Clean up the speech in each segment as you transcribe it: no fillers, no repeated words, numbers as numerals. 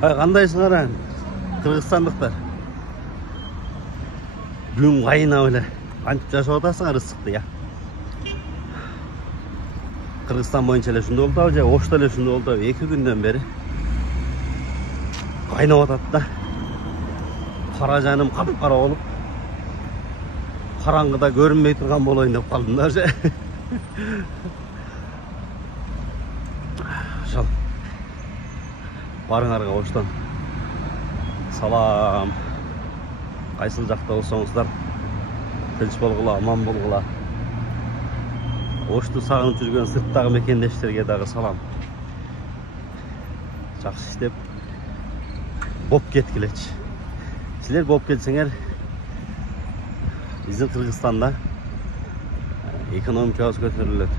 Кандайсыңар кыргызстандыктар? Күн кайнап эле кантип жашап атасыңар ысыкты я? Кыргызстан боюнча эле ушундай болду, же Ошто эле ушундай болду. 2 күндөн бери кайнап атат да. Кара жаным капкара болуп, караңгыда көрүнбөй турган болоюн деп калдым да же. Ошол барыңарга Оштон салам. Кайсыл жакта болсоңуздар тынч болгула, аман болгула. Ошту сагынып жүргөн сырттагы мекендештерге дагы салам. Жакшы иштеп боп кеткилечи. Силер боп кетсеңер, биздин Кыргызстанда экономикабыз көтөрүлөт.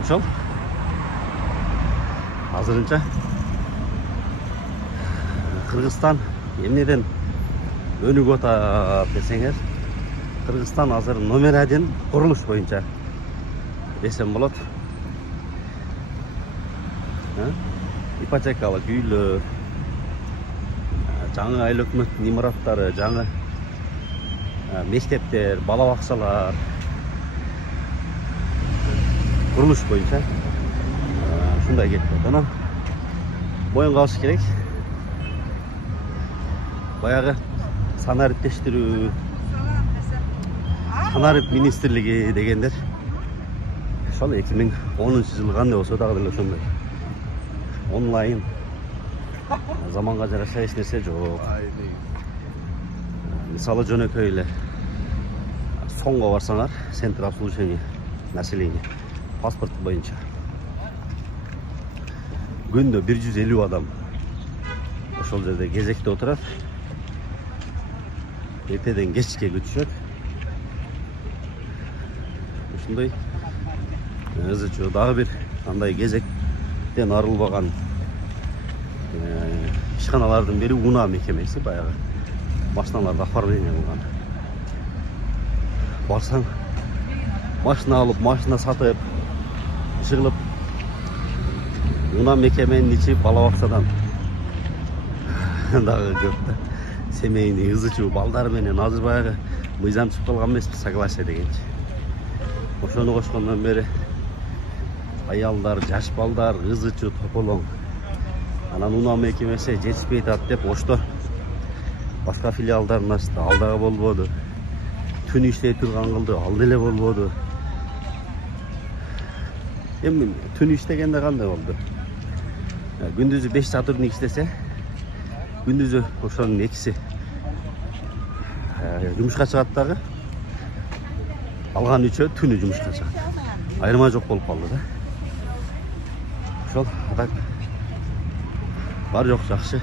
Ошол азырынча Кыргызстан эмнеден өнүгүп атат десеңер, Кыргызстан азыр номер 1 курулуш боюнча десем болот. Ипотекалык үйлөр, жаңы айыл өкмөттүн имараттары, жаңы мектептер, бала бакчалар курулуш боюнча ушундай кетти. Анан боюнга алыш керек. Баягы санариптештирүү, санарип министрлиги дегендер ошол 2010-жылы кандай болсо дагы деле ошондой. Онлайн заманга жараша эч нерсе жок. Мисалы жөнөкөй эле соңго барсаңар, центр обслуживания населения паспорт боюнча күндө 150 адам ошол жерде кезекте отурат. Эртеден кечке күтүшөт. Ушундай ызычуу дагы бир андай кезектен арылбаган ишканалардын бири унаа мекемеси, баягы машиналарды оформление кылган. Барсаң, машина алып, машина сатып, жыгылып, унаа мекеменин ичи бала бакчадан дагы көп да. Семейный ызычуу балдар менен азыр баягы мыйзам чыгып калган эмеспи, согласие дегенчи. Ошону кошкондон бери аялдар, жаш балдар ызычуу тополоң. Анан унаа мекемеси жетишпей атат деп Ошто башка филиалдарын ачты, ал дагы болбоду. Түн иштей турган кылды, ал деле болбоду. Эми түн иштегенде кандай болду? Күндүзү 5 сотрудник иштесе, күндүзү ошонун экиси жумушка чыгат дагы, алган 3-өө түнү жумушка чыгат. Айырма жок болуп калды да. Ошол так бар жок жакшы.